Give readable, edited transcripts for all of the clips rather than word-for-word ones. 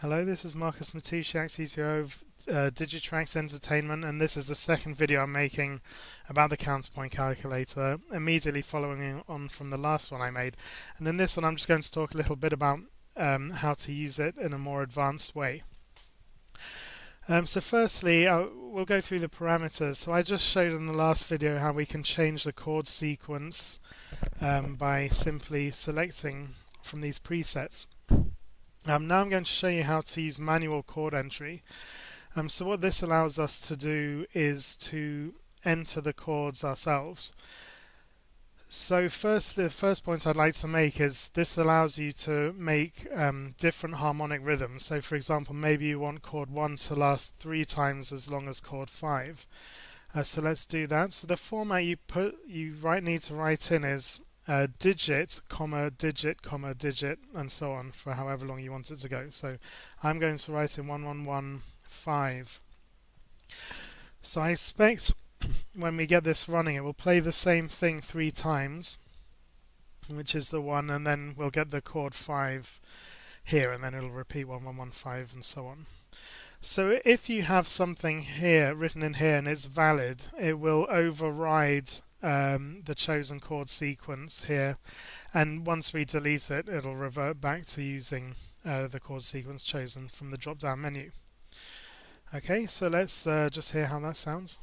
Hello, this is Marcus Matusiak, CTO of Digitrax Entertainment, and this is the second video I'm making about the Counterpoint calculator, immediately following on from the last one I made. And in this one, I'm just going to talk a little bit about how to use it in a more advanced way. So firstly, we'll go through the parameters. So I just showed in the last video how we can change the chord sequence by simply selecting from these presets. Now I'm going to show you how to use manual chord entry. So what this allows us to do is to enter the chords ourselves. So the first point I'd like to make is this allows you to make different harmonic rhythms. So for example, maybe you want chord 1 to last 3 times as long as chord 5. So let's do that. So the format you need to write in is digit, comma, digit, comma, digit, and so on for however long you want it to go. So I'm going to write in 1115. So I expect when we get this running, it will play the same thing 3 times, which is the 1, and then we'll get the chord 5 here, and then it'll repeat 1115 and so on. So if you have something here written in here and it's valid, it will override the chosen chord sequence here, and once we delete it, it'll revert back to using the chord sequence chosen from the drop-down menu. Okay, so let's just hear how that sounds.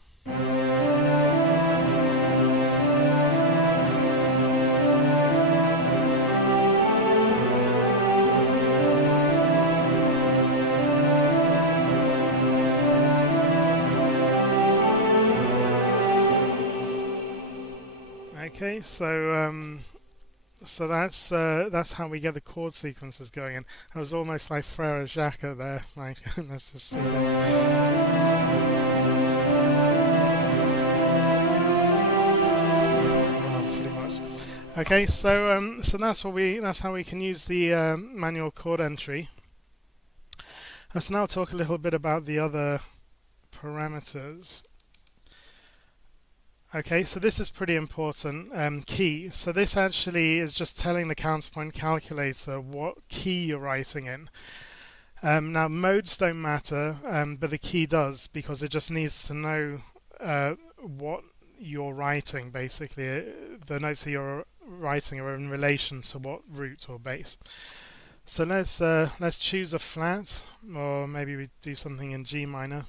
Okay, so that's how we get the chord sequences going, and it was almost like Frere Jacques there. Like, let's just see pretty much. Okay, so that's how we can use the manual chord entry. Let's now talk a little bit about the other parameters. Okay, so this is pretty important key. So this actually is just telling the Counterpoint calculator what key you're writing in. Now modes don't matter, but the key does, because it just needs to know what you're writing. Basically, the notes that you're writing are in relation to what root or bass. So let's choose a flat, or maybe we do something in G minor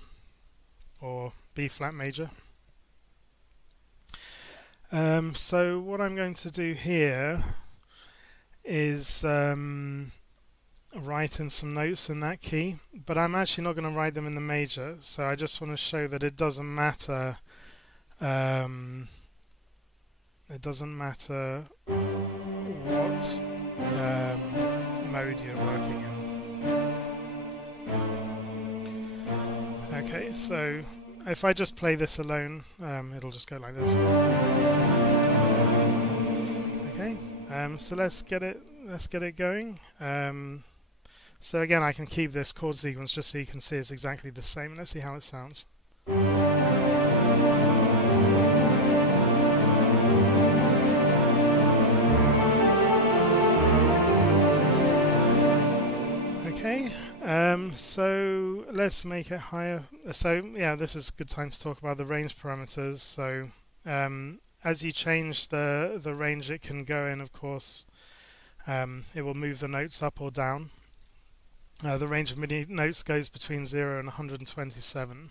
or B flat major. So what I'm going to do here is write in some notes in that key, but I'm actually not going to write them in the major, so I just want to show that it doesn't matter what mode you're working in. Okay, so if I just play this alone, it'll just go like this. Okay, so let's get it going. So again, I can keep this chord sequence just so you can see it's exactly the same. Let's see how it sounds. Okay, so let's make it higher. So yeah, this is a good time to talk about the range parameters. So as you change the range it can go in, of course, it will move the notes up or down. The range of MIDI notes goes between 0 and 127.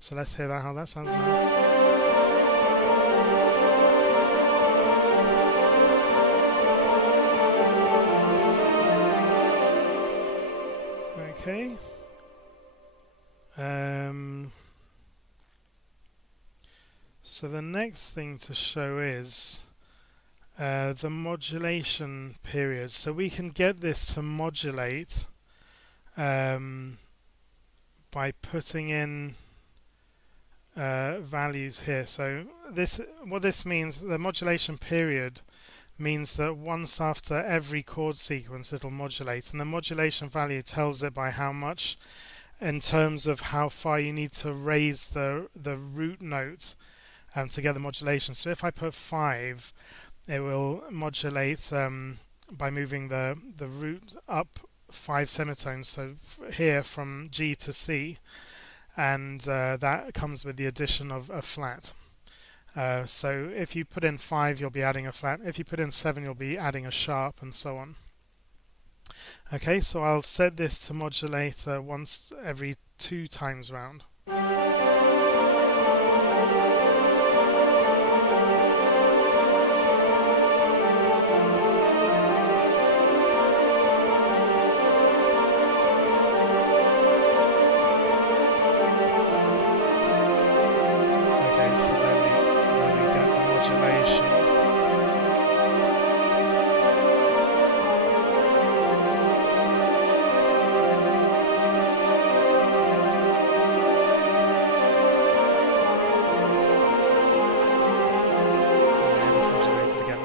So let's hear how that sounds now. Okay. So the next thing to show is the modulation period. So we can get this to modulate by putting in values here. So what this means, the modulation period means that once after every chord sequence it'll modulate, and the modulation value tells it by how much in terms of how far you need to raise the root note to get the modulation. So if I put 5, it will modulate by moving the root up 5 semitones, so here from G to C, and that comes with the addition of a flat. So if you put in 5, you'll be adding a flat. If you put in 7, you'll be adding a sharp, and so on. Okay, so I'll set this to modulate once every 2 times round.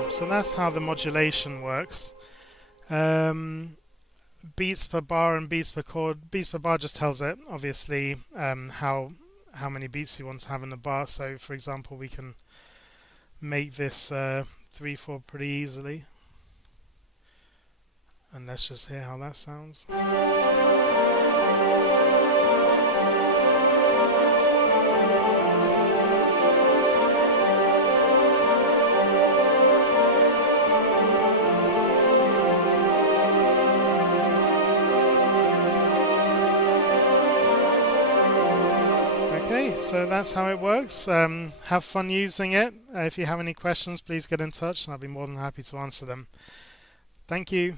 So that's how the modulation works. Beats per bar and beats per chord. Beats per bar just tells it, obviously, how many beats you want to have in the bar. So, for example, we can make this 3/4 pretty easily. And let's just hear how that sounds. Okay, so that's how it works. Have fun using it. If you have any questions, please get in touch and I'll be more than happy to answer them. Thank you.